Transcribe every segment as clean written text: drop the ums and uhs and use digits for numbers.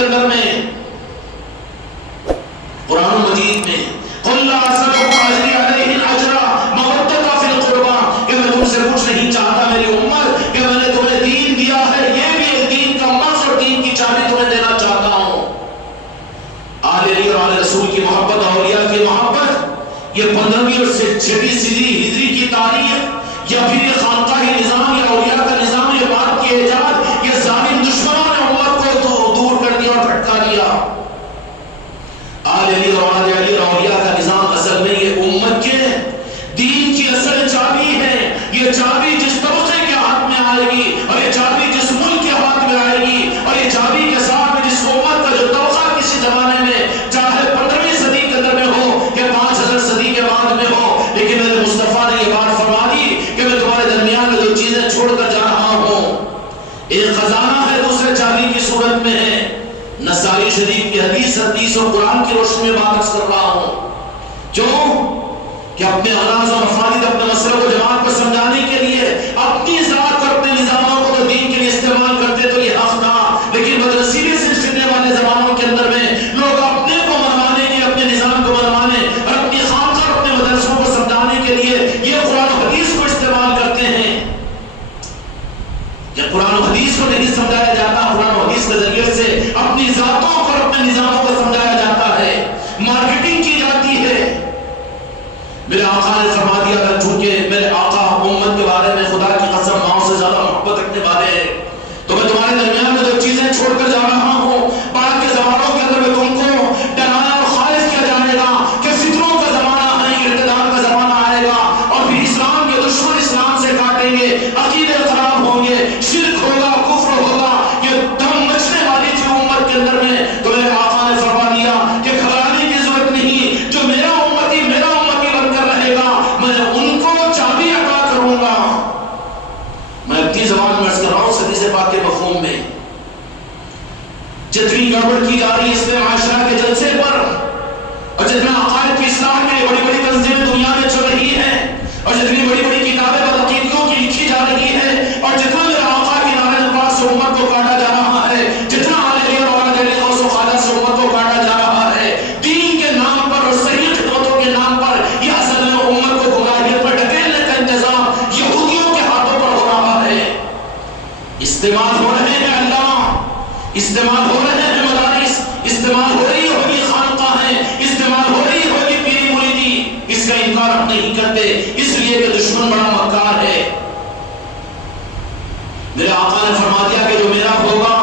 کے اندر میں قرآن مجید میں قل لا اسألكم اجرا علیہ اجرا مودۃ فی القربى کہ میں تم سے کچھ نہیں چاہتا میری امت کہ میں نے تمہیں دین دیا ہے، یہ بھی ایک دین کا مرض اور دین کی چابی تمہیں دینا چاہتا ہوں۔ آل علی اور آل رسول کی محبت، اولیاء کی محبت، یہ 15ویں اور 6ویں ہجری کی تاریخ یا پھر یہ خانقاہی نظام یا اولیاء کا نظام، یہ بات کی ایجاد، یہ ظالم دشمنوں نے امت کو دور کر دیا اور بھٹکا دیا۔ آل علی اور آل علی اور اولیاء کا نظام اصل میں یہ امت کے دین کی اصل چابی ہے۔ یہ چابی جس طبقے کے ہاتھ میں آئے گی اور یہ چابی جس ملک کے ہاتھ میں آئے گی اور یہ چابی کے ساتھ میں جس امت کا جو طبقہ کسی زمانے میں چاہے 15ویں صدی کے اندر میں ہو کہ 5000 صدی کے بعد میں ہو، لیکن میرے مصطفیٰ نے یہ بات فرما دی کہ میں تمہارے درمیان میں جو چیزیں چھوڑ کر جا رہا ہوں، ایک خزانہ ہے دوسرے چابی کی صورت میں ہے۔ نسائی شریف کی حدیث اور قرآن کی روشنی میں بات کر رہا ہوں۔ کیوں؟ کہ اپنے اغراض اور مفادات، اپنے مسئلے کو جماعت کو سمجھانے کے لیے اپنی ذات اور اپنے نظاموں کو تو دین کے لیے استعمال کرتے تو یہ حق تھا، لیکن بدنصیبی سے پھرنے والے زمانوں کے اندر میں لوگ اپنے کو منوانے کے، اپنے نظام کو منوانے اور اپنی خانقاہ، اپنے مدرسوں کو سمجھانے کے لیے یہ قرآن و حدیث کو استعمال کرتے ہیں۔ کہ قرآن و حدیث کو نہیں سمجھایا جاتا، قرآن و حدیث کے ذریعے سے اپنی ذاتوں کو اور اپنے نظاموں کو سمجھایا جاتا ہے، مارکیٹنگ کی جاتی ہے۔ میرے آقا نے فرما دیا تھا، چونکہ میرے آقا امت کے بارے میں خدا کی قسم ماؤں سے زیادہ محبت رکھنے والے ہیں، تو میں تمہارے درمیان میں جو چیزیں چھوڑ کر جا رہا ہوں، بعد کے زمانوں کے اندر میں تم کو ڈرایا اور خائف کیا جائے گا کہ فتنوں کا زمانہ ہے، ارتداد کا زمانہ آئے گا اور پھر اسلام کے دشمن اسلام سے کاٹیں گے، عقیدے خراب ہوں گے، شرک ہوگا، کفر ہوگا، یہ دم مچنے والی تھی امت کے اندر میں۔ تو میرے آقا نے فرما دیا کہ گھبرانے کی ضرورت نہیں، جو میرا امتی بن کر رہے گا میں ان کو چابی عطا کروں گا۔ میں اپنی زبان میں عرض کر رہا ہوں، حدیث پاک کے مفہوم میں جتنی گڑبڑ کی جا رہی ہے اس میں معاشرہ کے جلسے پر، اور جتنا عقائد کی اصلاح کے لیے بڑی بڑی تنظیمیں دنیا میں چل رہی ہیں، اور جتنی بڑی بڑی کتابیں بدعقیدگیوں کی لکھی جا رہی ہیں، اور جتنا میرے آقا کی نعرہ نواز سے امت کو کاٹا جا رہا ہے، جتنا آل علی اور آل علی غوث و خواجہ سے امت کو کاٹا جا رہا ہے، دین کے نام پر اور صحیح خدمتوں کے نام پر، یہ اصل میں امت کو گمراہیت پر ڈھکیلنے کا انتظام یہودیوں کے ہاتھوں پر ہو رہا ہے۔ استعمال ہو رہے ہیں اللہ، استعمال ہو رہے ہیں مدارس، استعمال ہو رہی ہوگی خانقاہیں، استعمال ہو رہی ہوگی پیری مریدی، اس کا انکار ہم نہیں کرتے، اس لیے کہ دشمن بڑا مکار ہے۔ میرے آقا نے فرما دیا کہ جو میرا ہوگا،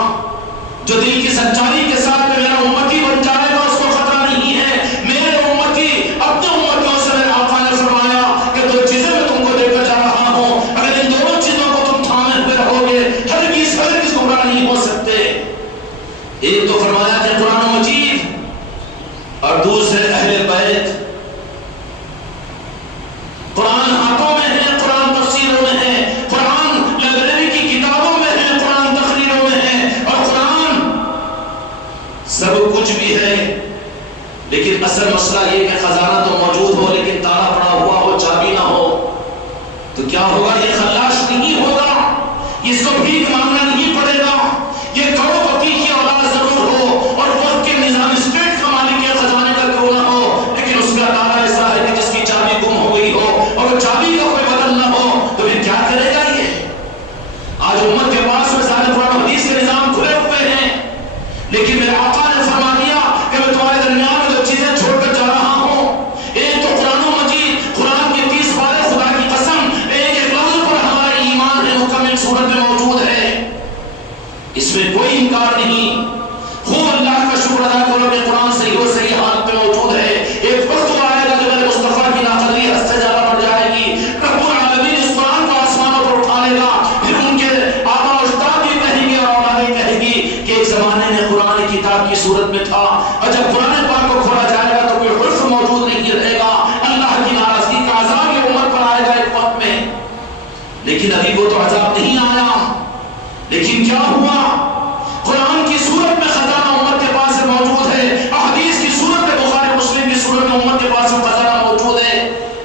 جو دل کی سچائی کے ساتھ میں میرا امتی بن جائے گا، اس کو خطرہ نہیں ہے۔ میرے امتی اپنے امتیوں سے، میرے آقا نے فرمایا کہ دو چیزیں میں تم کو دے کر جا رہا ہوں، اگر ان دونوں چیزوں کو تم تھامے ہوئے رہو گے ہرگز گمراہ نہیں ہو سکتے۔ ایک تو فرمایا کہ قرآن مجید اور دوسرے اہل بیت۔ قرآن ہاتھوں میں ہے، قرآن تفسیروں میں ہے، قرآن لائبریری کی کتابوں میں ہے، قرآن تقریروں میں ہے، اور قرآن سب کچھ بھی ہے، لیکن اصل مسئلہ یہ کہ خزانہ تو موجود ہو لیکن تالا پڑا ہوا ہو، چابی نہ ہو، تو کیا ہوگا؟ یہ خلاش نہیں ہوگا، اس کو بھیک مانگنا نہیں پڑے گا، یہ کروڑپتی کی اولاد ضرور ہو اور وقت کے نظام اسٹیٹ کا مالک یا خزانے کا کیوں نہ ہو، لیکن اس کا تالا ایسا ہے کہ جس کی چابی گم ہو گئی ہو اور وہ چابی کا کوئی بدل نہ ہو، تو پھر کیا کرے گا؟ یہ آج امت کے پاس میں سارے قرآن و حدیث کے نظام کھلے ہوئے ہیں، لیکن میرے آقا نے فرما دیا کہ میں تمہارے درمیان میں جو چیزیں چھوڑ کر جا رہا ہوں، ایک تو قرآن مجید، قرآن کے 30 پارے، خدا کی قسم ایک ایک لفظ پر ہمارا ایمان ہے، مکمل صورت میں موجود ہے، اس میں کوئی انکار نہیں۔ خوب اللہ کا شکر ادا کرو کہ قرآن صحیح و صحیح حالت میں موجود ہے۔ ایک وقت آئے گا جو میرے مصطفیٰ کی ناقدری حد سے زیادہ بڑھ جائے گی، رب العالمین اس قرآن کو آسمانوں پر اٹھا لے گا، پھر ان کے آبا و اجداد بھی کہیں گے اور اولادیں کہیں گی کہ ایک زمانے میں قرآن کتاب کی صورت میں تھا، اور جب قرآن پاک کو کھولا جائے گا تو کوئی حرف موجود نہیں رہے گا، اللہ کی ناراضگی کا عذاب یہ امت پر آئے گا ایک وقت میں۔ لیکن ابھی وہ تو عذاب نہیں آیا، لیکن کیا ہوا؟ قرآن کی صورت میں خزانہ امت کے پاس موجود ہے، احادیث کی صورت میں، بخاری مسلم کی صورت میں امت کے پاس خزانہ موجود ہے،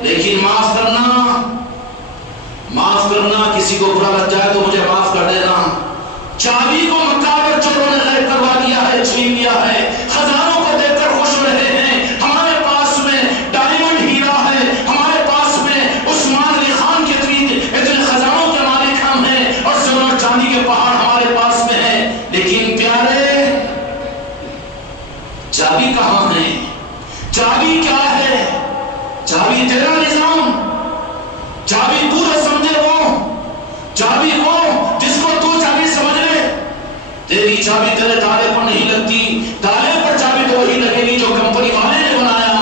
لیکن معاف کرنا، کسی کو برا لگ جائے تو مجھے معاف کر دینا۔ چابی کو مکہ پر چوروں نے غائب کروا دیا ہے، چھین چابی تیرا نظام، چابی تو جو سمجھے وہ، چابی وہ جس کو تو چابی سمجھ لے. تیری چابی تیرے تالے پر نہیں لگتی، تالے پر چابی تو وہی لگے گی جو کمپنی والے نے بنایا.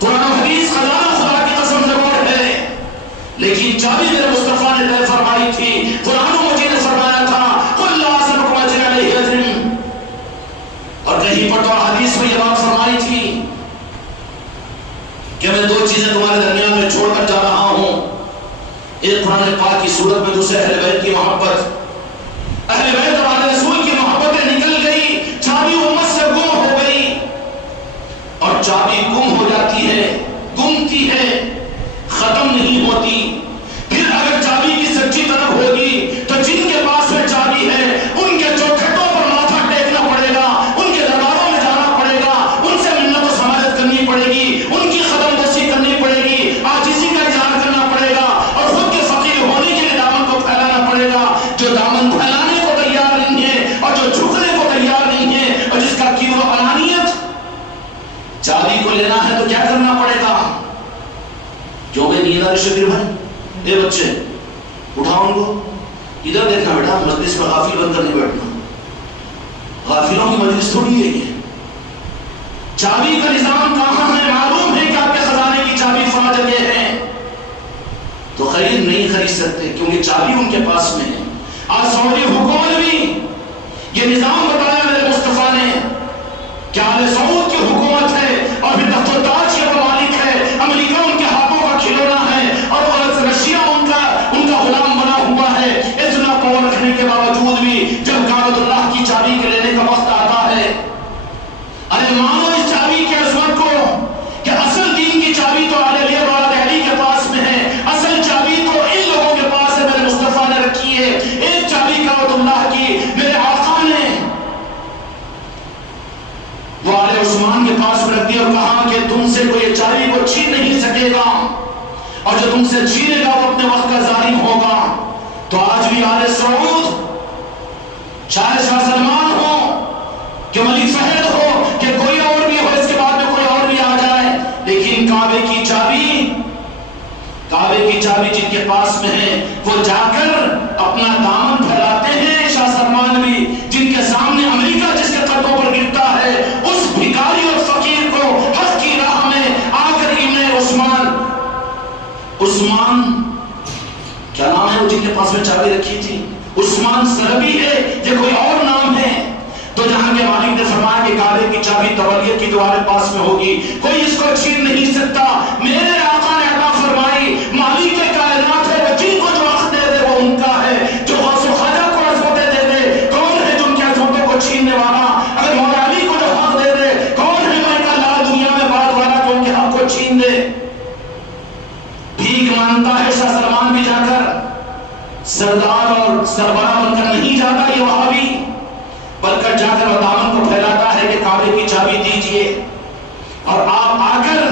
قرآن و حدیث خزانہ خدا کی قسم ضرور ہے، لیکن چابی میرے مصطفیٰ نے طے فرمائی تھی. قرآن و مجید نے فرمایا تھا قل لا اسألکم اجرا علیہ اجر، اور کہیں پر تو حدیث میں یہ بات فرمائی تھی کہ میں دو چیزیں تمہارے درمیان میں چھوڑ کر جا رہا ہوں. ایک قرآن پاک کی صورت میں، دوسرے اہل بیت کی محبت. اہل بیت اور اہل رسول کی محبتیں نکل گئی، چابی امت سے گم ہو گئی. اور چابی گم ہو جاتی ہے، گمتی ہے، ختم نہیں ہوتی. پھر اگر چابی کی سچی طرف ہوگی تو جن کے پاس میں چابی ہے ان کے چوکھٹوں پر ماتھا ٹیکنا پڑے گا، ان کے درباروں میں جانا پڑے گا، ان سے منت و سماجت کرنی پڑے گی، ان کی قدم بوسی کرنی پڑے گی، عاجزی کا اظہار کرنا پڑے گا، اور خود کے فقیر ہونے کے لیے دامن کو پھیلانا پڑے گا. جو دامن پھیلانے کو تیار نہیں ہے اور جو جھکنے کو تیار نہیں ہے اور جس کا کی وہ انانیت، چابی کو لینا ہے تو کیا کرنا پڑے گا؟ جو میں نیند آ رہی شبیر بھائی، اے بچے اٹھاؤ ان کو، ادھر دیکھنا بیٹا، مجلس میں غافل بن کر نہیں بیٹھنا، غافلوں کی مجلس تھوڑی ہے یہ. چابی کا نظام کہاں ہے؟ معلوم ہے کہ آپ کے خزانے کی چابی فلاں جگہ ہے، تو خرید نہیں خرید سکتے کیونکہ چابی ان کے پاس میں ہے. آج سعودی حکومت بھی یہ نظام بتایا میرے مصطفیٰ نے کہ آل سعود کی حکومت ہے اور پھر تخت و تاج کے مالک ہے، امریکہ ان کے ہاتھوں کا کھلونا ہے اور رشیا ان کا غلام بنا ہوا ہے. اتنا پاور رکھنے کے باوجود بھی جب کعبۃ اللہ کی چابی کے لینے کا وقت آتا ہے، ارے مانو اس چابی کی عظمت کو کہ اصل دین کی چابی تو علی اور علی کے پاس میں ہے، اصل چابی تو ان لوگوں کے پاس ہے میرے مصطفیٰ نے رکھی ہے. ایک چابی کعبۃ اللہ کی میرے آقا نے وہ آل عثمان کے پاس میں رکھ دی اور کہا کہ تم سے کوئی چابی کو چھین نہیں سکے گا، اور جو تم سے چھینے گا وہ اپنے وقت کا ظالم ہوگا. تو آج بھی آل سعود، چاہے شاہ سلمان ہو کہ ملک فہد ہو کہ کوئی اور بھی ہو، اس کے بعد میں کوئی اور بھی آ جائے، لیکن کعبے کی چابی جن کے پاس میں ہے وہ جا کر اپنا دامن پھیلاتے ہیں. شاہ سلمان بھی جن کے سامنے امریکہ جس کے قدموں پر گرتا ہے، اس بھکاری اور فقیر کو حق کی راہ میں آ کر عثمان کیا نام ہے وہ جن کے پاس میں چابی رکھی تھی؟ عثمان سربی ہے یا کوئی اور نام ہے؟ تو جہاں کے مالک نے فرمایا کہ کعبے کی چابی تولیت کی تمہارے پاس میں ہوگی، کوئی اس کو چھین نہیں سکتا. میرے آقا نے عطا فرمائی، مالک کائنات ہے وہ جن کو جو حق دے دے وہ ان کا ہے، جو غوث و خواجہ کو عظمتیں دے دے کون ہے جو ان کی عظمتوں کو چھیننے والا؟ اگر مولا علی کو جو حق دے دے کون ہے ملک اللہ دنیا میں بات والا جو ان کے حق کو چھین دے؟ بھیک مانتا ہے شاہ سلمان بھی جا کر، سردار اور سربراہ بن کر نہیں جاتا یہ وہابی، بلکہ جا کر وہ دامن کو پھیلاتا ہے کہ کعبے کی چابی دیجئے، اور آپ آ کر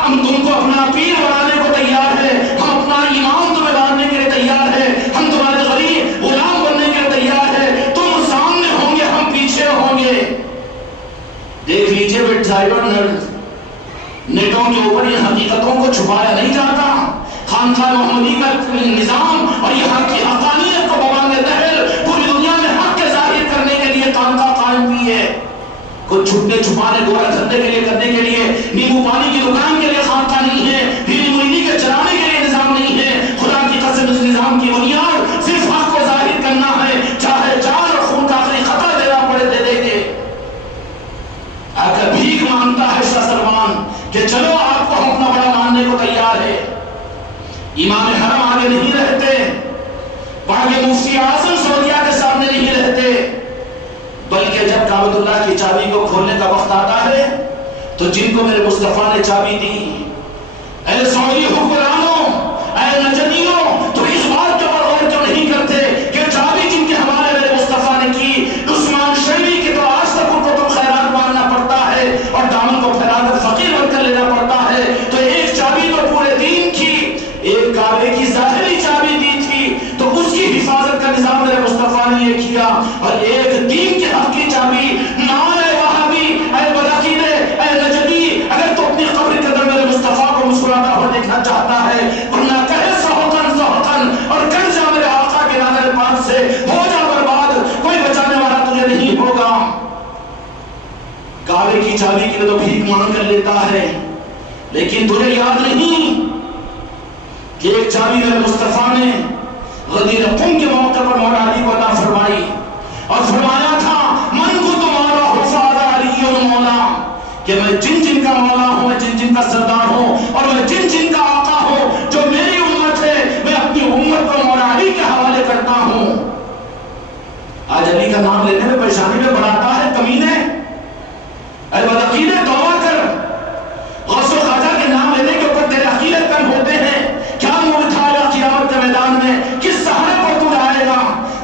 ہم تم کو اپنا پیر بنانے کو تیار ہے، ہم اپنا امام تمہیں باندھنے کے لیے تیار ہے، ہم تمہارے غریب غلام بننے کے لیے تیار ہے، تم سامنے ہوں گے ہم پیچھے ہوں گے. دیکھ لیجئے بٹ ڈرائیور نیٹوں کے اوپر ان حقیقتوں کو چھپایا نہیں جاتا. خانقاہ محمدی کا نظام اور یہاں کی حقانیت کو بوانگ دہر پوری دنیا میں حق کے ظاہر کرنے کے لیے خانقاہ قائم ہوئی ہے. کوئی چھپنے چھپانے گورا دھندے کے لیے کرنے کے لیے، نیمبو پانی کی دکان کے لیے خانقاہ نہیں ہے، پیری مریدی کے چلانے کے لیے نظام نہیں ہے. خدا کی قسم اس نظام کی بنیاد صرف حق کو ظاہر کرنا ہے، چاہے جان اور خون کا آخری خطرہ دینا پڑے دے دیں گے. اگر بھیک مانگتا ہے شاہ سلمان کہ چلو آپ کو ہم اپنا بڑا ماننے کو تیار ہے، امام حرم آگے نہیں رہتے، آگے مفتی اعظم سعودیہ کے سامنے نہیں رہتے، بلکہ جب کعبۃ اللہ کی چابی کو کھولنے کا وقت آتا ہے تو جن کو میرے مصطفیٰ نے چابی دی، اے سعودی حکمرانوں، اے نجدیوں، تو اس بات کے اوپر غور کیوں نہیں کرتے کہ چابی جن کے حوالے میرے مصطفیٰ نے کی، عثمان شیبی کی تو آج تک ان کو تم خیرات ماننا پڑتا ہے اور دامن کو پھیلا کر فقیر بن کر لینا پڑتا ہے. تو ایک چابی تو پورے دین کی، ایک کعبے کی ظاہری چابی دی تھی تو اس کی حفاظت کا نظام میرے مصطفیٰ نے یہ کیا، اور ایک دین کے حق کی چابی نام اے وہابی، اے بدعقیدہ، اے نجدی، اگر تو اپنی قبر کے اندر میرے مصطفیٰ کو چابی کے لیے تو بھیک مانگ کر لیتا ہے، لیکن تجھے یاد نہیں کہ ایک چابی میرے مصطفیٰ نے غدیر قم کے موقع پر مولا علی کو عطا فرمائی اور فرمایا تھا من کنت مولا فہذا علی مولا، کہ میں جن جن کا مولا ہوں، میں جن جن کا سردار ہوں، اور میں جن جن کا آقا ہوں، جو میری امت ہے میں اپنی امت کو مولا علی کے حوالے کرتا ہوں۔ آج علی کا نام لینے میں پریشانی میں بڑھاتا ہے کمینے، اے بدعقیلے توبہ کر، غوث و خواجہ کے نام لینے کے اوپر تیرے عقیدے کم ہوتے ہیں، کیا منہ اٹھائے گا قیامت کے میدان میں، کس سہارے پر تو جائے گا؟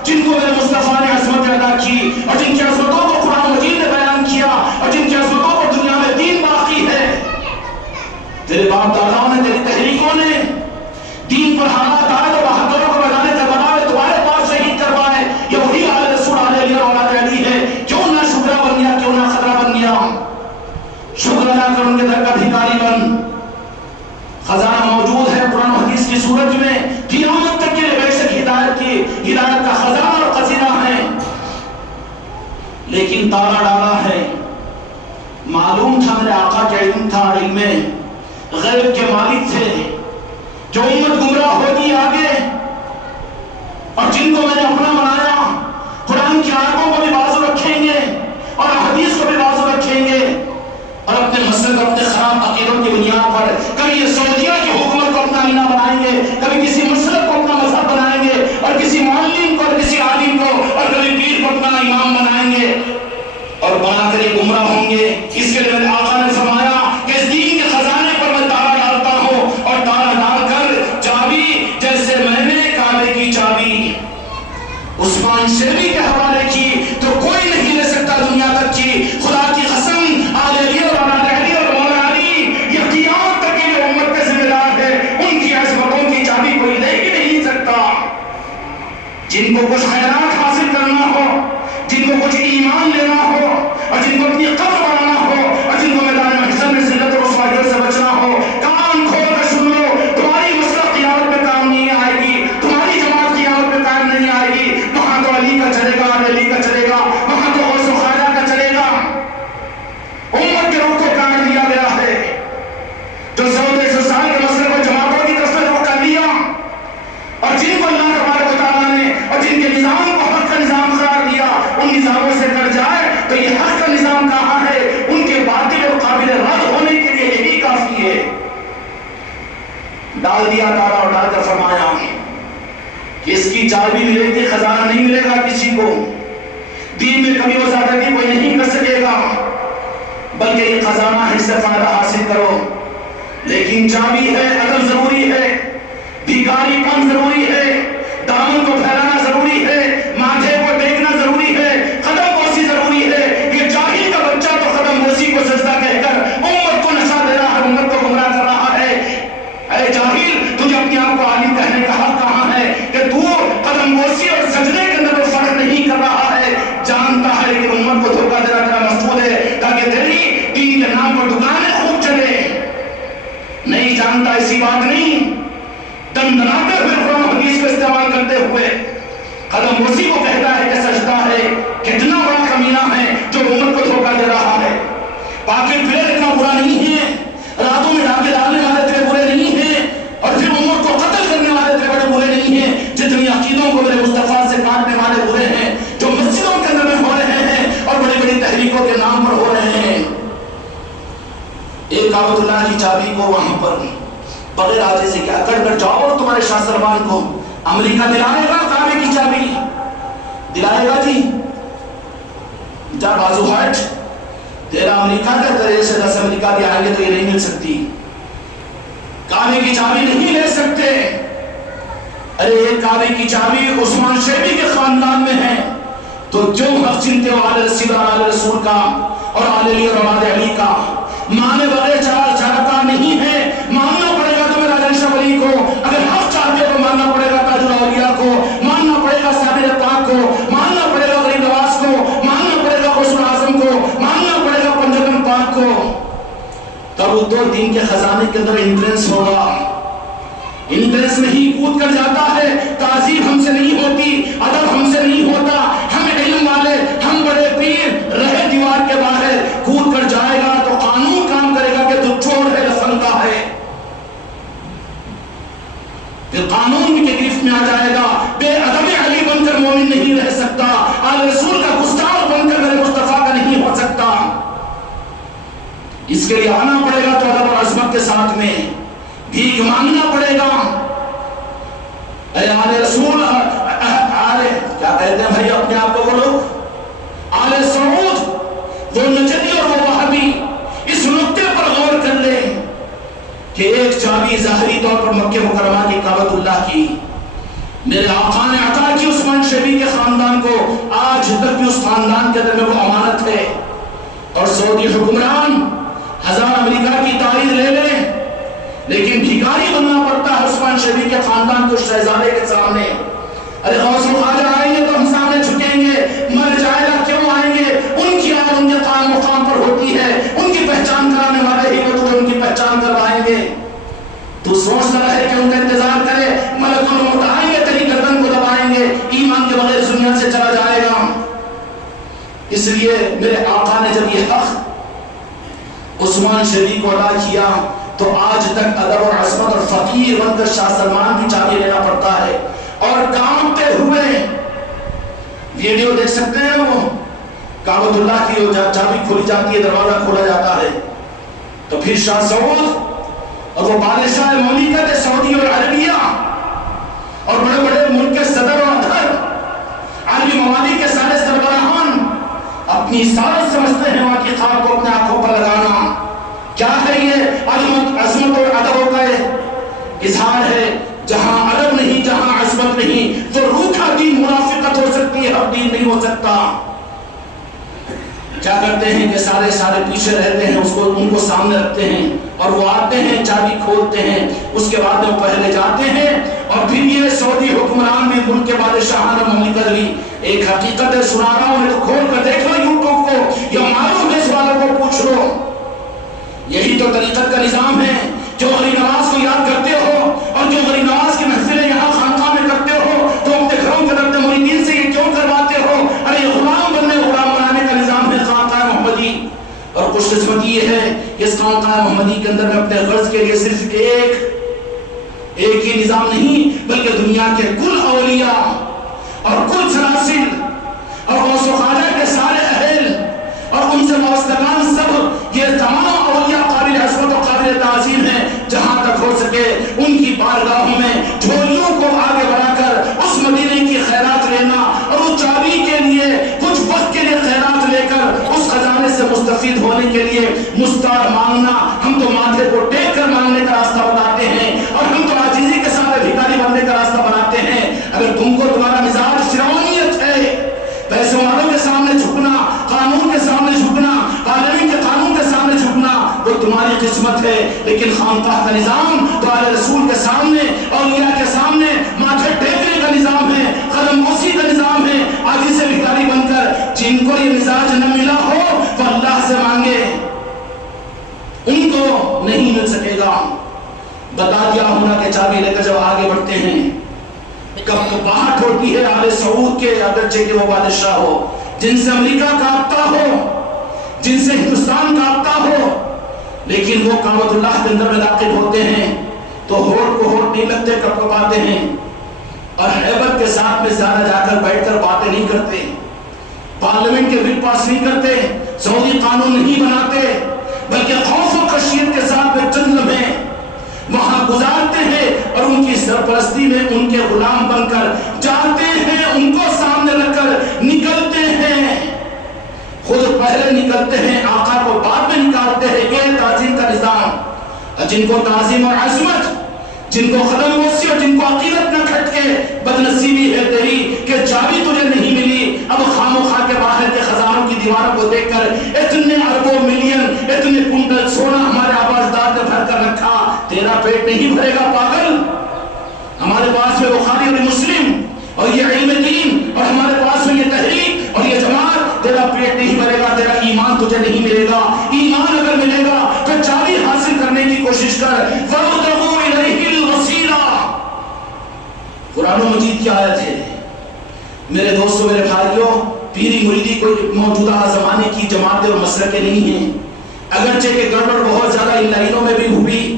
جن کو میرے مصطفیٰ نے عظمت ادا کی اور جن کی عظمتوں کو قرآن مجید نے بیان کیا اور جن کی عظمتوں کو دنیا میں دین باقی ہے، تیرے باپ داداؤں نے، تیری تحریکوں نے دین پر حالات آئے تو بہادروں کو بنانے کے بناوے تمہارے پاس شہید کروائے، یہ وہی آل رسول آل علی اور اولاد علی ہے، کیوں نہ شکرہ بن گیا، کیوں نہ خطرہ بن گیا؟ شکر ادا کر ان کے در کا بھیکاری بن۔ خزانہ موجود ہے قرآن و حدیث کی صورت میں، قیامت تک کے لیے بے شک ہدایت کا خزانہ اور خزینہ ہے، لیکن تالا ڈالا ہے۔ معلوم تھا میرے آقا کا علم تھا، علم غیب کے مالک تھے، جو امت گمراہ ہوگی آگے اور جن کو میں نے اپنا بنایا قرآن کی آیتوں کو بھی بازو رکھیں گے اور حدیث کو بھی بازو رکھیں گے اور اپنے مسلک اور اپنے خراب عقیدوں کی بنیاد پر کبھی یہ سعودیہ کی حکومت کو اپنا آئینہ بنائیں گے، کبھی کسی مسلک کو اپنا مذہب بنائیں گے اور کسی معلم کو اور کسی عالم کو اور کبھی پیر کو اپنا امام بنائیں گے اور بنا کر یہ گمراہ ہوں گے۔ اس کے لیے میرے آقا نے فرمایا کہ اس دین کے خزانے پر میں تالا ڈالتا ہوں اور تالا ڈال کر چابی، جیسے میں نے کعبے کی چابی عثمان شیبی کے حوالے کی تو کوئی نہیں لے سکتا دنیا تک کی، خدا کی قسم آل علی اور اولاد علی اور مولا علی یہ قیامت تک کی جو امت کے ذمہ دار ہے، ان کی عظمتوں کی چابی کوئی لے ہی نہیں سکتا۔ جن کو کچھ خیرات حاصل کرنا ہو، جن کو کچھ ایمان لینا ہو اور جن کو اپنی قبر بنانا ہو اور جن کو میدان محشر میں ذلت و رسوائی سے بچنا ہو، کان کھول کر سن لو، تمہاری مسئلہ قیامت میں کام نہیں آئے گی، تمہاری جماعت قیامت میں کام نہیں آئے گی۔ وہاں تو علی کا چلے گا، علی کا چلے گا، وہاں تو غوث و خواجہ کا چلے گا۔ امت کے روح کو کاٹ دیا گیا ہے، جو 100 سال کے مسئلے کو جماعتوں کی طرف سے روک کر دیا اور جن کو اللہ تبارک و تعالیٰ نے اور جن کے نظام کو حق کا نظام قرار دیا، ان نظاموں سے کٹ جائے تو یہ حق کا نظام کہاں ہے؟ ان کے باطل اور قابل رد ہونے کے لیے یہی کافی ہے۔ ڈال دیا تالا اور ڈال کر فرمایا کہ اس کی چابی ملے گی، خزانہ نہیں ملے گا کسی کو، دین میں کمی و زیادتی کوئی نہیں کر سکے گا، بلکہ یہ خزانہ ہے، اس سے فائدہ حاصل کرو۔ لیکن چابی ہے، ادب ضروری ہے، بھیکاری پن ضروری ہے، دامن کو پھیلانا ضروری ہے، ماتھے کو ٹیکنا ضروری ہے، قدم بوسی ضروری ہے۔ یہ جاہل کا بچہ تو قدم بوسی کو سجدہ کہہ کر امت کو نشہ دے رہا ہے، امت کو گمراہ کر رہا ہے۔ اے جاہل، تجھے اپنے آپ کو عالم کہنے کا حق کہاں ہے کہ تو قدم بوسی اور سجدے کے اندر کوئی فرق نہیں کر رہا ہے؟ جانتا ہے کہ امت کو دھوکہ دینا تیرا مقصود ہے تاکہ تیری دین کے نام پر دکانیں خوب چلے۔ نہیں جانتا، ایسی بات نہیں، دندناتے ہوئے قرآن و حدیث کو استعمال کرتے ہوئے قدم بوسی کو کہتا ہے کہ سجدہ ہے، کتنا بڑا کمینہ ہے جو امت کو دھوکہ دے رہا ہے۔ پاکٹ پلیئر اتنا برا نہیں ہے، راتوں میں ڈاکے ڈالنے والے اتنے برے نہیں ہیں اور پھر امت کو قتل کرنے والے اتنے بڑے برے نہیں ہیں جتنی عقیدوں کو میرے مصطفیٰ سے کاٹنے والے برے ہیں، جو مسجدوں کے اندر میں ہو رہے ہیں اور بڑی بڑی تحریکوں کے نام پر ہو رہے ہیں۔ ایک کعبۃ اللہ کی چابی کو وہاں پر بغیر آجے سے کیا کر جاؤ اور تمہارے شاہ سلمان کو امریکہ دلائے گا کعبے کی چابی، دلائے گا جی، جا بازو ہٹ، تیرا امریکہ کا کرے سے 10 امریکہ بھی آئیں گے تو یہ نہیں مل سکتی، کعبے کی چابی نہیں لے سکتے۔ ارے ایک کعبے کی چابی عثمان شیبی کے خاندان میں ہے تو جو حق چنتے ہو آل رسول کا اور آل علی اور اولاد علی کا، مانے بغیر چارہ نہیں ہے، ماننا پڑے گا تمہیں راجہ شاہ ولی کو، اگر حق چاہتے ہو تو ماننا پڑے گا تاج الاولیاء کو، ماننا پڑے گا صابر پاک کو، ماننا پڑے گا غریب نواز کو، ماننا پڑے گا غوث الاعظم کو، ماننا پڑے گا پنجتن پاک کو۔ تب وہ دو دین کے خزانے کے اندر انٹرنس ہوگا، انٹرنس میں ہی کود کر جاتا ہے، تعظیم ہم سے نہیں ہوتی، ادب ہم سے نہیں ہوتا، ہم علم والے، ہم بڑے پیر رہے دیوار کے باہر کود کر جائے گا اس کے لیے آنا پڑے گا تو ادب اور عظمت کے ساتھ میں، بھیک مانگنا پڑے گا۔ اے آل رسول، کیا کہتے ہیں بھائی اپنے آپ کو بولو، آل سعود، وہ نجدی اور وہ وہابی، اس نقطے پر غور کر لیں کہ ایک چابی ظاہری طور پر مکہ مکرمہ کی کعبۃ اللہ کی میرے آقا نے عطا کی عثمان شیبی کے خاندان کو، آج تک بھی اس خاندان کے اندر میں وہ امانت ہے۔ اور سعودی حکمران ہزار امریکہ کی تائید لے لیں لیکن بھکاری بننا پڑتا ہے عثمان شیبی کے خاندان کو شہزادے کے سامنے۔ ارے غوث و خواجہ آئیں گے تو ہم سامنے جھکیں گے، مر جائے گا کیوں آئیں گے؟ ان کی آج ان کے قائم مقام پر ہوتی ہے، ان کی پہچان کرانے والے ہی وہ تجھے ان کی پہچان کروائیں گے۔ تو سوچ رہا ہے کہ ان کا انتظار کرے، ملک الموت آئیں گے تیری گردن کو دبائیں گے، ایمان کے بغیر دنیا سے چلا جائے گا۔ اس لیے میرے آقا نے جب یہ حق عثمان شیبی کو ادا کیا تو آج تک ادب اور عصمت اور فقیر بن کر شاہ سلمان کی چابی لینا پڑتا ہے۔ اور کانپتے ہوئے ویڈیو دیکھ سکتے ہیں، وہ کعبۃ اللہ کی چابی کھولی جاتی ہے، دروازہ کھولا جاتا ہے تو پھر شاہ سعود اور وہ بادشاہ مملکت سعودی اور عربیہ اور بڑے بڑے ملک کے صدر اور اظہر، عربی ممالک کے سارے سربراہان اپنی سارت سمجھتے ہیں وہاں کی خاک کو اپنے آنکھوں پر لگانا۔ کیا ہے یہ عظمت اور ادب کا اظہار ہے۔ جہاں ادب نہیں، جہاں عظمت نہیں، وہ روکھا دین منافقت ہو سکتی ہے، حق دین نہیں ہو سکتا۔ کیا کرتے ہیں کہ سارے پیچھے رہتے ہیں، ان کو سامنے رکھتے ہیں اور وہ آتے ہیں، چابی کھولتے ہیں، اس کے بعد وہ پہلے جاتے ہیں۔ اور پھر یہ سعودی حکمران بھی، ملک کے بادشاہان اور مملکت بھی، ایک حقیقت ہے سنا رہا ہوں، تو کھول کر دیکھ لو یوٹیوب کو، یا معلوم ہے اس والوں کو پوچھ لو۔ یہی تو طریقت کا نظام ہے۔ جو غریب نواز کو یاد کرتے ہو اور جو غریب نواز کی محفلیں یہاں خانقاہ میں کرتے ہو تو اپنے گھروں کے ربط مریدین سے یہ کیوں کرواتے ہو؟ ارے یہ غلام بنانے کا نظام ہے خانقاہ محمدی۔ اور خوش قسمتی یہ ہے کہ اس خانقاہ محمدی کے اندر میں اپنے غرض کے لیے صرف ایک ہی نظام نہیں بلکہ دنیا کے کل اولیاء اور کل سلاسل اور غوث و خواجہ کے سارے اہل اور ان سے وابستگان سب، یہ تمام اولیاء قابل عظمت و قابل تعظیم ہیں۔ جہاں تک ہو سکے ان کی بارگاہوں میں جھولیوں کو آگے بڑھا کر اس مدینے کی خیرات لینا اور اس چابی کے لیے کچھ وقت کے لیے خیرات لے کر اس خزانے سے مستفید ہونے کے لیے مستعار مانگنا۔ ہم تو ماتھے کو ٹیک کر مانگنے کا راستہ بتاتے ہیں اور ہم تو عاجزی کے ساتھ بھکاری بننے کا راستہ بناتے ہیں۔ اگر تم کو تمہارا مزاج فرعونیت ہے، پیسوں والوں کے سامنے جھکنا، قانون کے سامنے جھکنا، پارلیمنٹ کے قانون کے سامنے جھکنا، وہ تمہاری قسمت ہے۔ لیکن خانقاہ کا نظام تو آل رسول کے سامنے، اولیاء کے سامنے ماتھے ٹیکنے کا نظام ہے، قدم بوسی کا نظام ہے۔ عاجز سے بھکاری بن کر جن کو یہ مزاج نہ ملا ہو وہ اللہ سے مانگے، ان کو نہیں مل سکے گا۔ بتا دیا ہونا کہ چابی لے کر جب آگے بڑھتے ہیں، کباہٹ ہوتی ہے آل سعود کے، اگرچہ کہ وہ بادشاہ ہو، جن سے امریکہ کانپتا ہو، جن سے ہندوستان کانپتا ہو، لیکن وہ کعبۃ اللہ کے اندر میں داخل ہوتے ہیں تو ہوٹ کو ہوٹ نہیں لگتے، کپکپاتے ہیں اور ہیبت کے ساتھ میں زیادہ جا کر بیٹھ کر باتیں نہیں کرتے، پارلیمنٹ کے بل پاس نہیں کرتے، سعودی قانون نہیں بناتے، بلکہ خوف و خشیت کے ساتھ میں چند لمحے وہاں گزارتے ہیں اور ان کی سرپرستی میں ان کے غلام بن کر جاتے ہیں، ان کو سامنے رکھ کر نکلتے ہیں، خود پہلے نکلتے ہیں، آقا کو بعد میں نکالتے ہیں۔ یہ تعظیم کا نظام، جن کو تعظیم اور عظمت، جن کو قدم بوسی اور جن کو عقیدت نہ کھٹکے، بدنصیبی ہے تیری کہ چابی تجھے نہیں ملی۔ اب خاموخواہ کے باہر کے خزانوں کی دیواروں کو دیکھ کر اتنے اربوں ملین، اتنے کنٹل سونا ہمارے آبادار نے بھر کر رکھا، تیرا پیٹ نہیں بھرے گا پاگل۔ ہمارے پاس میں بخاری اور مسلم اور یہ علم دین اور ہمارے پاس میں یہ تحریک اور یہ جماعت، تیرا پیٹ نہیں بھرے گا، تیرا ایمان تجھے نہیں ملے گا۔ ایمان اگر ملے گا تو چابی حاصل کرنے کی کوشش کر۔ وَابْتَغُوا إِلَيْهِ الْوَسِيلَةَ، قرآن مجید کی آیت ہے۔ میرے دوستو، میرے بھائیوں، پیری مریدی کوئی موجودہ زمانے کی جماعتیں اور مسلکیں نہیں ہیں، اگرچہ کہ گڑبڑ بہت زیادہ ان لائنوں میں بھی ہوئی،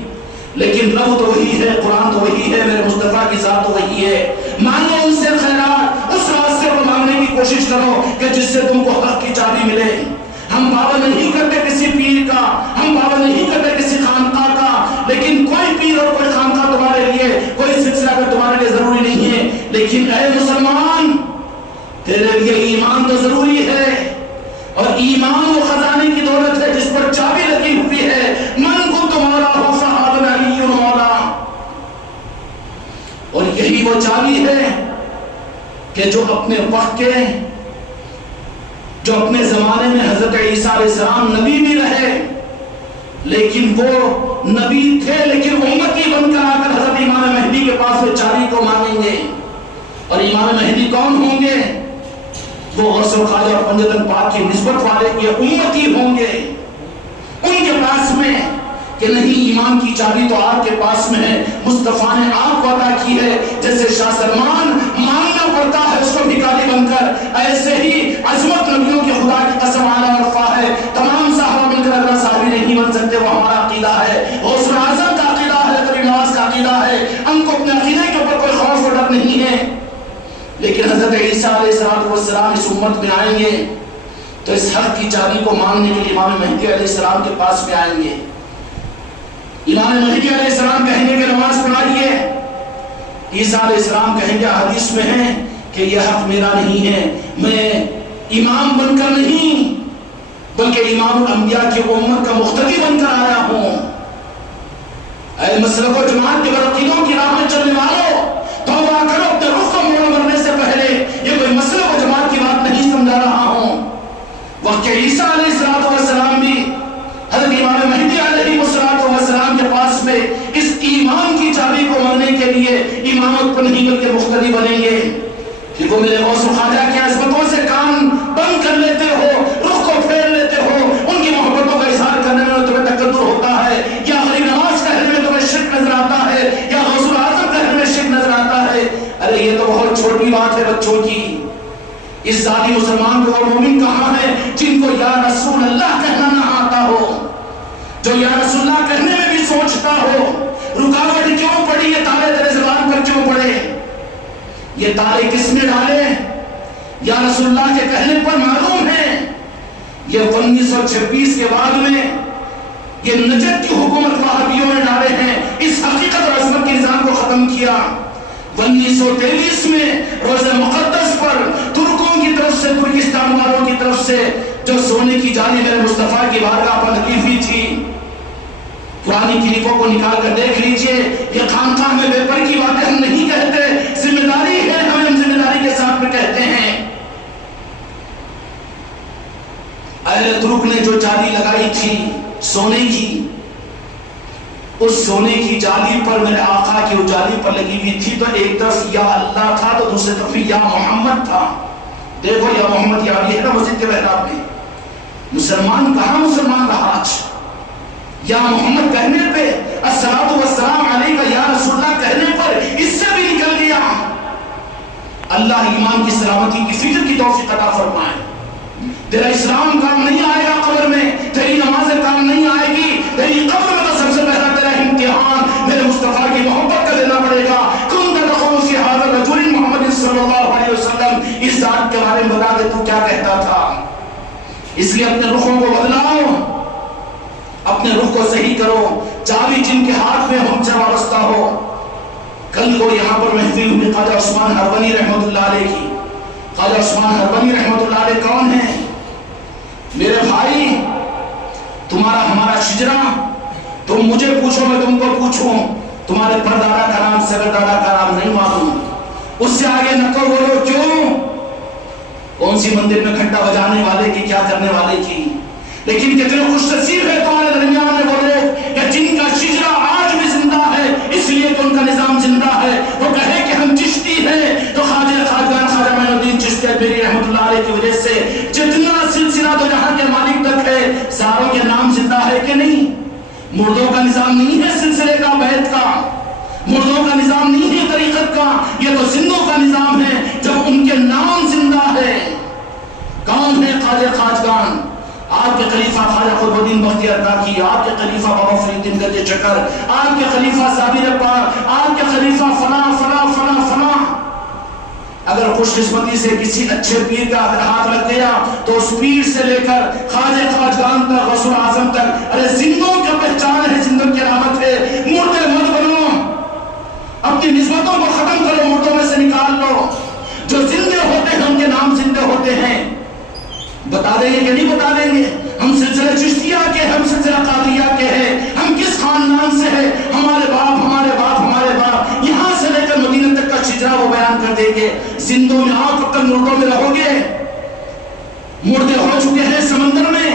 لیکن رب تو وہی ہے، قرآن تو وہی ہے، میرے مصطفیٰ کی ذات تو وہی ہے۔ مانگو ان سے خیرات، اس راستے کو مانگنے کی کوشش کرو کہ جس سے تم کو حق کی چابی ملے۔ ہم پابند نہیں کرتے کسی پیر کا، ہم پابند نہیں کرتے کسی خانقاہ کا، لیکن کوئی پیر اور کوئی خانقاہ تمہارے لیے، کوئی سلسلہ کا تمہارے لیے ضروری نہیں ہے. لیکن اے مسلمان، تیرے لیے ایمان تو ضروری ہے، اور ایمان وہ خزانے کی دولت ہے جس پر چابی لگی ہوئی ہے. من کنت مولا فہذا علی مولا. اور یہی وہ چابی ہے کہ جو اپنے وقت کے، جو اپنے زمانے میں حضرت عیسیٰ علیہ السلام نبی بھی رہے، لیکن وہ نبی تھے لیکن امتی بن کر آ کر حضرت امام مہدی کے پاس وہ چابی کو مانگیں گے. اور امام مہدی کون ہوں گے؟ وہ غوث خواجہ اور پنجتن پاک کی نسبت والے یہ امتی ہوں گے. ان کے پاس میں کہ نہیں، ایمان کی چابی تو آپ کے پاس میں ہے، مصطفیٰ نے آپ کو عطا کی ہے. جیسے شاہ سلمان ماننا پڑتا ہے اس کو بھکاری بن کر، ایسے ہی عظمت نبیوں کی خدا کی قسم اعلیٰ مرفع ہے. تمام صحابہ مل کر اگر صحابی نہیں بن سکتے، وہ ہمارا عقیدہ ہے، غوث اعظم کا عقیدہ ہے، کبھی نواز کا عقیدہ ہے. ہم کو اپنے عقیدے کے اوپر کوئی خوف و ڈر نہیں ہے. لیکن حضرت عیسیٰ علیہ السلام اس امت میں آئیں گے تو اس حق کی چابی کو مانگنے کے لیے امام مہدی علیہ السلام کے پاس میں آئیں گے. امام مہدی علیہ السلام کہیں گے کہ نماز پڑھائیے. عیسیٰ علیہ السلام کہیں گے، حدیث میں ہے کہ یہ حق میرا نہیں ہے، میں امام بن کر نہیں بلکہ امام الانبیاء کی امت کا مقتدی بن کر آیا ہوں. اے مسلک و جماعت کے برعقیدوں کی راہ میں چلنے والوں، توبہ کرو اپنے رخ کو موڑ مرنے سے پہلے. یہ کوئی مسلک و جماعت کی بات نہیں سمجھا رہا ہوں. وقت عیسیٰ علیہ السلام بھی حضرت امام مہدی علیہ السلام کے پاس میں اس ایمان کی چابی کو مانگنے کے لیے امامت پر نہیں بلکہ مقتدی بنیں گے. کہ وہ میرے غوث خواجہ کی عظمتوں سے کان بند کر لیتے ہو، رخ کو پھیر لیتے ہو، ان کی محبتوں کا اظہار کرنے میں تمہیں تکبر ہوتا ہے، یا غریب نواز کہنے میں تمہیں شرک نظر آتا ہے، یا غوث اعظم کہنے میں شرک نظر آتا ہے. ارے یہ تو بہت چھوٹی بات ہے بچوں کی. اس ذاتی مسلمان کو اور مومن کہاں ہے جن کو یا رسول اللہ کہنا نہ آتا ہو، جو یا رسول اللہ کہنے میں بھی سوچتا ہو. رکاوٹ کیوں پڑی؟ یہ تالے تیرے زبان پر کیوں پڑے؟ یہ تالے کس نے ڈالے؟ یا رسول اللہ کے کہنے پر معلوم ہے یہ 1926 کے بعد میں یہ نجد کی حکومت وہابیوں نے ڈالے ہیں. اس حقیقت اور عظمت کے نظام کو ختم کیا. 1923 میں روزہ مقدس پر ترکوں کی طرف سے، ترکستان والوں کی طرف سے جو سونے کی جالی میرے مصطفیٰ کی بارگاہ پر لگی ہوئی تھی، پرانی کلپوں کو نکال کر دیکھ لیجئے. یہ خانقاہ میں بے پر کی باتیں ہم نہیں کہتے، ذمہ داری ہے ہمیں، ہم ذمہ داری کے ساتھ میں کہتے ہیں. اہل ترک نے جو جالی لگائی تھی سونے کی، اس سونے کی جالی پر میرے آقا کی وہ جالی پر لگی ہوئی تھی تو ایک طرف یا اللہ تھا تو دوسری طرف یا محمد تھا. دیکھو یا محمد یا علی ہے نا مسجد کے محراب میں. مسلمان کہاں مسلمان رہا آج؟ یا محمد کہنے پہ، الصلاۃ والسلام علیکہ یا رسول اللہ کہنے پر اس سے بھی نکل گیا. اللہ ایمان کی سلامتی کی فکر کی توفیق عطا فرمائے. تیرا اسلام کام نہیں آئے گا قبر میں، تیری نمازیں کام نہیں آئے گی، تیری قبر میں تو سب سے پہلا تیرا امتحان میرے مصطفیٰ کی محبت کا دینا پڑے گا. کن تدخل فی ھذا الرجل محمد صلی اللہ علیہ وسلم. اس ذات کے بارے میں بتا دے تو کیا کہتا تھا. اس لیے اپنے رخوں کو بدلاؤ، اپنے رخ کو صحیح کرو. چابی جن کے ہاتھ میں ہم سے وابستہ ہو. کل کو یہاں پر محفل ہوئی خواجہ عثمان ہرونی رحمۃ اللہ علیہ کی. خواجہ عثمان ہرونی رحمۃ اللہ علیہ کون ہیں؟ میرے بھائی، تمہارا ہمارا شجرا، تم مجھے پوچھو میں تم کو پوچھوں، تمہارے پردادا کا نام سگر دادا کا نام نہیں معلوم. اس سے آگے نہ تو بولو کیوں، کون سی مندر میں گھنٹا بجانے والے کی، کیا کرنے والے کی. لیکن کتنے خوش نصیب ہے تمہارے درمیان میں وہ لوگ کہ جن کا شجرا آج بھی زندہ ہے، اس لیے کہ ان کا نظام زندہ ہے. وہ کہے کہ ہم چشتی ہیں تو خواجہ خواجگان خواجہ معین الدین چشتی میری رحمۃ اللہ علیہ کی وجہ سے جتنا سلسلہ تو جہاں کے مالک تک ہے ساروں کے نام زندہ ہے کہ نہیں. مردوں کا نظام نہیں ہے سلسلے کا، بیت کا، مردوں کا نظام نہیں ہے طریقت کا، یہ تو زندوں کا نظام ہے جب ان کے نام زندہ ہے. کون ہے خواجہ خواجگان؟ آپ کے خلیفہ خواجہ قطب الدین بختیار کاکی، آپ کے خلیفہ بابا فرید الدین گنج چکر، آپ کے خلیفہ صابر پار، آپ کے خلیفہ فلاں فلاں فلاں فلاں. اگر خوش قسمتی سے کسی اچھے پیر کا ہاتھ لگ گیا تو اس پیر سے لے کر خواجہ خواجگان تک، غوث اعظم تک، ارے زندوں کی پہچان ہے، زندوں کی علامت ہے. مردے مت بنو، اپنی نسبتوں کو ختم کرو، مردوں میں سے نکال لو. جو زندے ہوتے ہیں ان کے نام زندے ہوتے ہیں. بتا دیں گے کہ نہیں بتا دیں گے؟ ہم سلسلہ چشتیہ کے، ہم سلسلہ قادریہ کے ہیں، ہم کس خاندان سے ہیں، ہمارے باپ ہمارے باپ ہمارے باپ، یہاں سے لے کر مدینہ تک کا شجرا وہ بیان کر دیں گے. زندوں میں آؤ، کب تک مردوں میں رہو گے؟ مردے ہو چکے ہیں سمندر میں،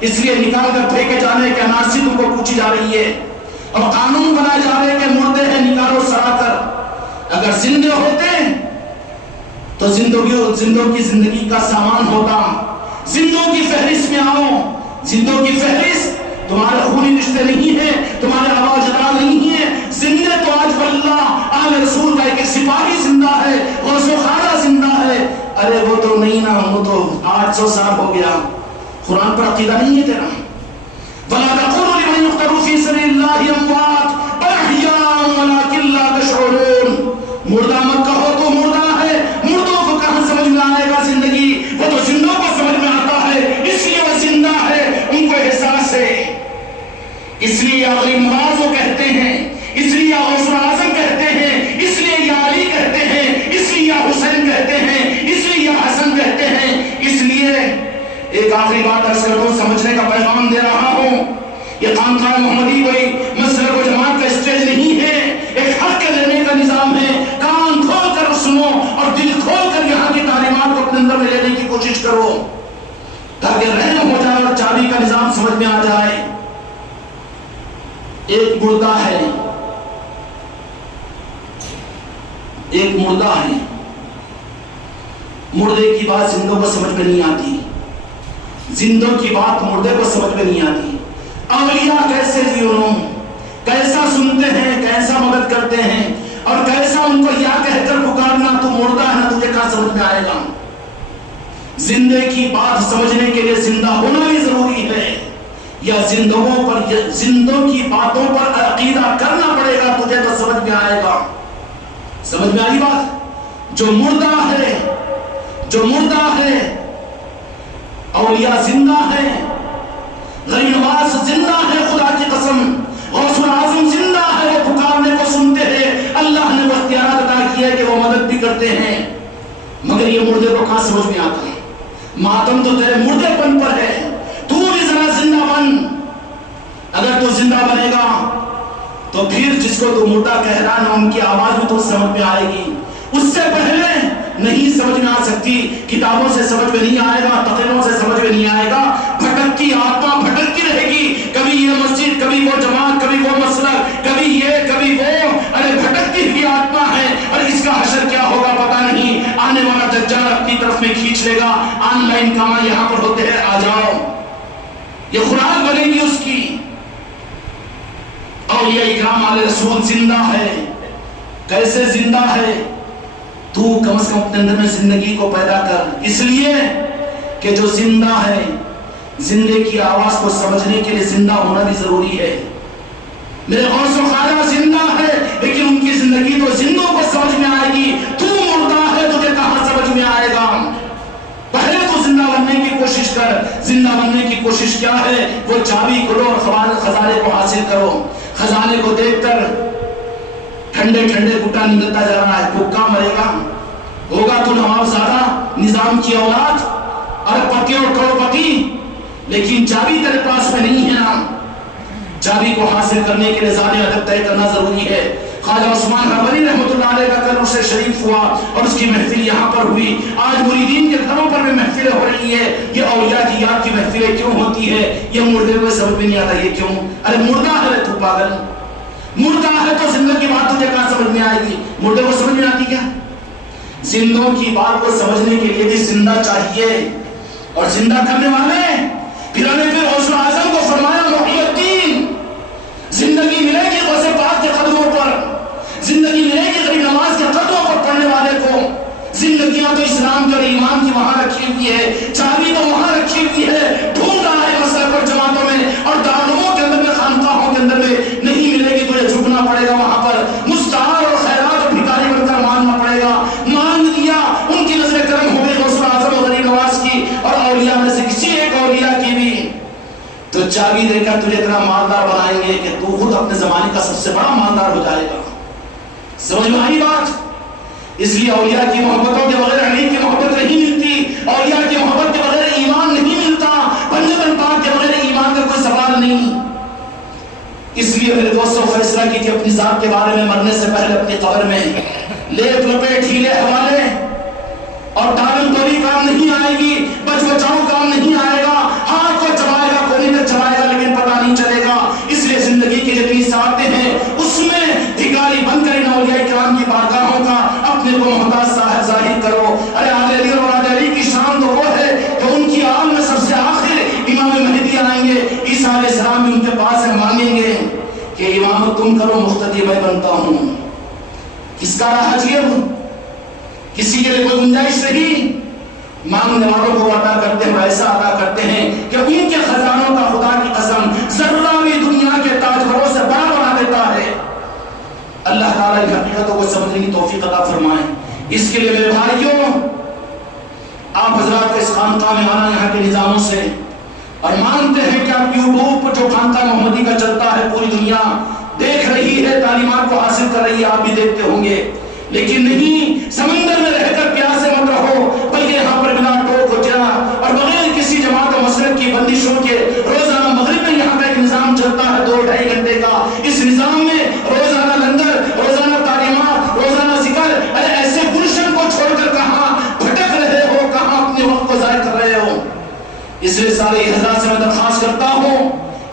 اس لیے نکال کر پھینکے جانے کے انارسی تم کو پوچھی جا رہی ہے. اب قانون بنائے جا رہے کہ مردے ہیں نکالو سرا کر. اگر زندے ہوتے تو زندوں کی زندگی کا سامان ہوتا. زندوں کی فہرست میں آؤ. زندوں کی فہرست تمہارے خونی رشتے نہیں ہیں، تمہارے آبا اجداد نہیں ہیں. زندے تو آج اللہ آل رسول کا ایک سپاہی زندہ ہے، غوث و خواجہ زندہ ہے. ارے وہ تو نہیں نا، وہ تو 800 سال ہو گیا. قرآن پر عقیدہ نہیں ہے تیرا. وَلَا تَقُولُوا لِمَن يُقْتَلُ فِي سَبِيلِ اللَّهِ أَمْوَاتٌ بَلْ أَحْيَاءٌ وَلَٰكِن لَّا تَشْعُرُونَ. مردہ مت کہو تو مردہ ہے. مردوں کو کہاں سمجھ میں آئے گا زندگی؟ وہ تو زندوں کو سمجھ میں آتا ہے، اس لیے وہ زندہ ہے، ان کو احساس ہے. اس لیے یا غریب نواز وہ کہتے ہیں، اس لیے یا غوث اعظم کہتے ہیں، اس لیے یا علی کہتے ہیں، اس لیے یا حسین کہتے ہیں، اس لیے یا حسن کہتے ہیں. اس لیے ایک آخری بات عرض کر دوں، سمجھنے کا پیغام دے رہا ہوں. یہ خانقاہ محمدی کوئی مسلک و جماعت کا اسٹیج نہیں ہے، ایک حق کے لینے کا نظام ہے. کان کھول کر سنو اور دل کھول کر یہاں کی تعلیمات کو اپنے اندر میں لینے کی کوشش کرو تاکہ رحم ہو جائے اور چابی کا نظام سمجھ میں آ جائے. ایک مردہ ہے، ایک مردہ ہے. مردے کی بات زندوں کو سمجھ میں نہیں آتی، زندوں کی بات مردے کو سمجھ میں نہیں آتی. اولیاء کیسے جیونوں، کیسا سنتے ہیں، کیسا مدد کرتے ہیں، اور کیسا ان کو یا کہہ کر پکارنا تو مردہ ہے نا، تجھے کہاں سمجھ میں آئے گا. زندے کی بات سمجھنے کے لیے زندہ ہونا بھی ضروری ہے، یا زندوں کی باتوں پر عقیدہ کرنا پڑے گا، تجھے تو سمجھ میں آئے گا. سمجھ میں آئی بات؟ جو مردہ ہے، جو مردہ ہے، اولیاء زندہ ہے، غریب نواز زندہ ہے، خدا کی قسم غوث اعظم زندہ ہے، وہ پکارنے کو سنتے ہیں، اللہ نے وہ اختیارات عطا کیا کہ وہ مدد بھی کرتے ہیں. مگر یہ مردے کو کہاں سمجھ میں آتا ہے؟ ماتم تو تیرے مردے پن پر ہے، تو بھی ذرا زندہ بن. اگر تو زندہ بنے گا تو پھر جس کو تو مردہ کہہ رہا ہے ان کی آواز بھی تو سمجھ میں آئے گی. اس سے پہلے نہیں سمجھ میں آ سکتی، کتابوں سے سمجھ میں نہیں آئے گا، تقریروں سے سمجھ میں نہیں آئے گا. بھٹکتی آتما بھٹکتی رہے گی، کبھی یہ مسجد، کبھی وہ جماعت، کبھی وہ مسلک، کبھی یہ کبھی وہ. ارے بھٹکتی ہوئی آتما ہے، اور اس کا حشر کیا ہوگا پتا نہیں. آنے والا دجال اپنی طرف میں کھینچ لے گا. آن لائن کام یہاں پر ہوتے ہیں، آ جاؤ. یہ خوراک بنے گی اس کی. اولیاء اکرام علیہ رسول زندہ ہے. کیسے زندہ ہے؟ تو کم از کم اپنے اندر میں زندگی کو پیدا کر. اس لیے کہ جو زندہ ہے، زندے کی آواز کو سمجھنے کے لیے زندہ ہونا بھی ضروری ہے. میرے غوث و خواجہ زندہ ہے، لیکن ان کی زندگی تو زندوں کو سمجھ میں آئے گی. تو مردہ ہے، تجھے کہاں سمجھ میں آئے گا؟ پہلے تو زندہ بننے کی کوشش کر. زندہ بننے کی کوشش کیا ہے؟ وہ چابی کھولو اور خزانے کو حاصل کرو. خزانے کو دیکھ کر ٹھنڈے ٹھنڈے گھٹا نکلتا جا رہا ہے. بھوکا مرے گا. ہوگا تو نواب زادہ، نظام کی اولاد، ارب پتی اور کروڑپتی، لیکن چابی تیرے پاس میں نہیں ہے نا. چابی کو حاصل کرنے کے لیے زیادہ ادب طے کرنا ضروری ہے. خواجہ عثمان حنبلی رحمۃ اللہ علیہ کا کل اس سے شریف ہوا اور اس کی محفل یہاں پر ہوئی. آج مریدین کے گھروں پر بھی محفلیں ہو رہی ہے. یہ اولیاء کی یاد کی محفلیں کیوں ہوتی ہے؟ یہ مردے کو سمجھ میں نہیں آتا. یہ کیوں؟ ارے مردہ ہے تو پاگل، مردہ ہے تو زندہ کی بات تجھے کہاں سمجھ میں آئے گی؟ مردے کو سمجھ میں آتی کیا؟ زندوں کی بات کو سمجھنے کے لیے بھی زندہ چاہیے، اور زندہ کرنے والے پھر غوث اعظم کو فرمایا محی الدین. زندگی ملے گی غوث پاک کے قدموں پر، زندگی ملے گی غریب نواز کے قدموں پر پڑھنے والے کو. زندگیاں تو اسلام کے اور ایمان کی وہاں رکھی ہوئی ہے، چابی تو وہاں رکھی ہوئی ہے. ڈھونڈ رہا ہے مسلک اور جماعتوں میں اور دارالعلوموں کے اندر میں، خانقاہوں کے اندر میں. نہیں ملے گی تو یہ جھکنا پڑے گا وہاں پر. مستعار اور خیرات اور بھکاری بن کر مانگنا پڑے گا. مانگ لیا جو چابی دے کر تجھے اتنا مالدار بنائیں گے کہ تو خود اپنے زمانے کا سب سے بڑا مالدار ہو جائے گا. سمجھ میں آئی بات؟ اس لیے اولیاء کی محبتوں کے بغیر علی کی محبت نہیں ملتی، اولیاء کی محبت کے بغیر ایمان نہیں ملتا، بندے پاک کے بغیر ایمان کا کوئی سوال نہیں. اس لیے میرے دوستوں فیصلہ کی کہ اپنی ذات کے بارے میں مرنے سے پہلے اپنی قبر میں لیپ لپیٹ ڈھیلے حوالے اور ٹالم ٹولی کام نہیں آئے گی، بچ بچاؤ کام نہیں آئے گا. ہاتھ کو چبائے گا، کوئی نہ چبائے گا، لیکن پتہ نہیں چلے گا. اس لیے زندگی کے جتنی ساعتیں ہیں اس میں بھکاری بن کر ان اولیاء کرام کی بارگاہوں کا اپنے کو محتاج صاحب ظاہر کرو. ارے آل علی اور اولاد علی کی شان تو وہ ہے کہ ان کی آل میں سب سے آخر امام مہدی آئیں گے. عیسیٰ علیہ السلام بھی ان کے پاس مانگیں گے کہ امامت تم کرو، مقتدی میں بنتا ہوں. کس کا راہ عجیب، کسی کے لیے کوئی گنجائش نہیں. مانگنے والوں کو عطا کرتے ہیں، ایسا عطا کرتے ہیں کہ ان کے خزانوں کا خدا کی قسم ذرہ بھی دنیا کے تاجروں سے بڑا بنا دیتا ہے. اللہ تعالیٰ کی حقیقتوں کو سمجھنے کی توفیق عطا فرمائے. اس کے لیے میرے بھائیوں، آپ حضرات اس خانقاہ میں آنا یہاں کے نظاموں سے اور مانتے ہیں کہ آپ یوٹیوب پر جو خانقاہ محمدی کا چلتا ہے پوری دنیا دیکھ رہی ہے، تعلیمات کو حاصل کر رہی ہے، آپ بھی دیکھتے ہوں گے. لیکن نہیں، سمندر میں رہ کر پیاسے مت رہو، بلکہ یہاں پر بنا ٹوک و جا اور بغیر کسی جماعت و مسلک کی بندشوں کے روزانہ مغرب میں یہاں کا ایک نظام چلتا ہے 2-2.5 گھنٹے کا. اس نظام میں روزانہ لنگر، روزانہ تعلیمات، روزانہ ذکر. ارے ایسے گلشن کو چھوڑ کر کہاں بھٹک رہے ہو، کہاں اپنے وقت کو ضائع کر رہے ہو. اس لیے سارے حضرات سے میں درخواست کرتا ہوں،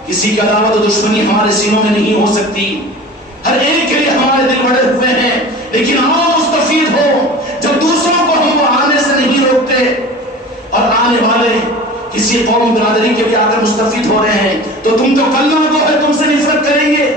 کسی کی عداوت و دشمنی ہمارے سینوں میں نہیں ہو سکتی. ہر ایک کے لیے ہمارے دل بڑے ہوئے ہیں، لیکن ہم مستفید ہو جب دوسروں کو ہم وہ آنے سے نہیں روکتے اور آنے والے کسی قوم برادری کے بھی آ کر مستفید ہو رہے ہیں تو تم تو کلمہ گو ہے، تم سے نفرت کریں گے،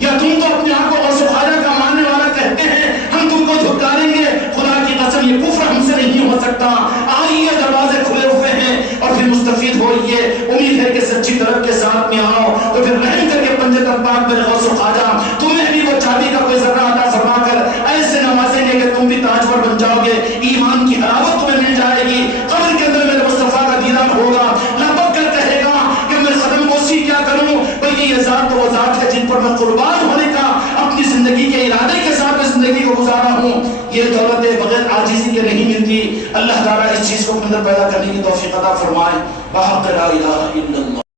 یا تم تو اپنے آپ کو غوث خواجہ کا ماننے والا کہتے ہیں، ہم تم کو دھکاریں گے. خدا کی قسم یہ کفر ہم سے نہیں ہو سکتا. آئیے، دروازے کھلے ہوئے ہیں اور پھر مستفید ہوئیے. امید ہے کہ سچی طرف کے ساتھ میں آؤ تو پھر رحم کر کے پنجہ پاک میرے غوث خواجہ تمہیں بھی وہ چابی کا کوئی ذرہ عطا فرما کر ایسے نوازیں گے کہ تم بھی تاجور بن جاؤ گے. ایمان کی حلاوت تمہیں مل جائے گی. قبر کے اندر میرے مصطفیٰ کا دیدار ہوگا، لپک کر کہے گا کہ میں قدم بوسی کیا کروں، بلکہ یہ ذات تو وہ ذات ہے جن پر میں قربان ہونے کا اپنی زندگی کے ارادے کے ساتھ زندگی کو گزارا ہوں. یہ دولتیں بغیر عاجزی کے نہیں ملتی. اللہ تعالیٰ اس چیز کو اپنے اندر پیدا کرنے کی توفیق عطا فرمائے. بحق لا الہ الا اللہ.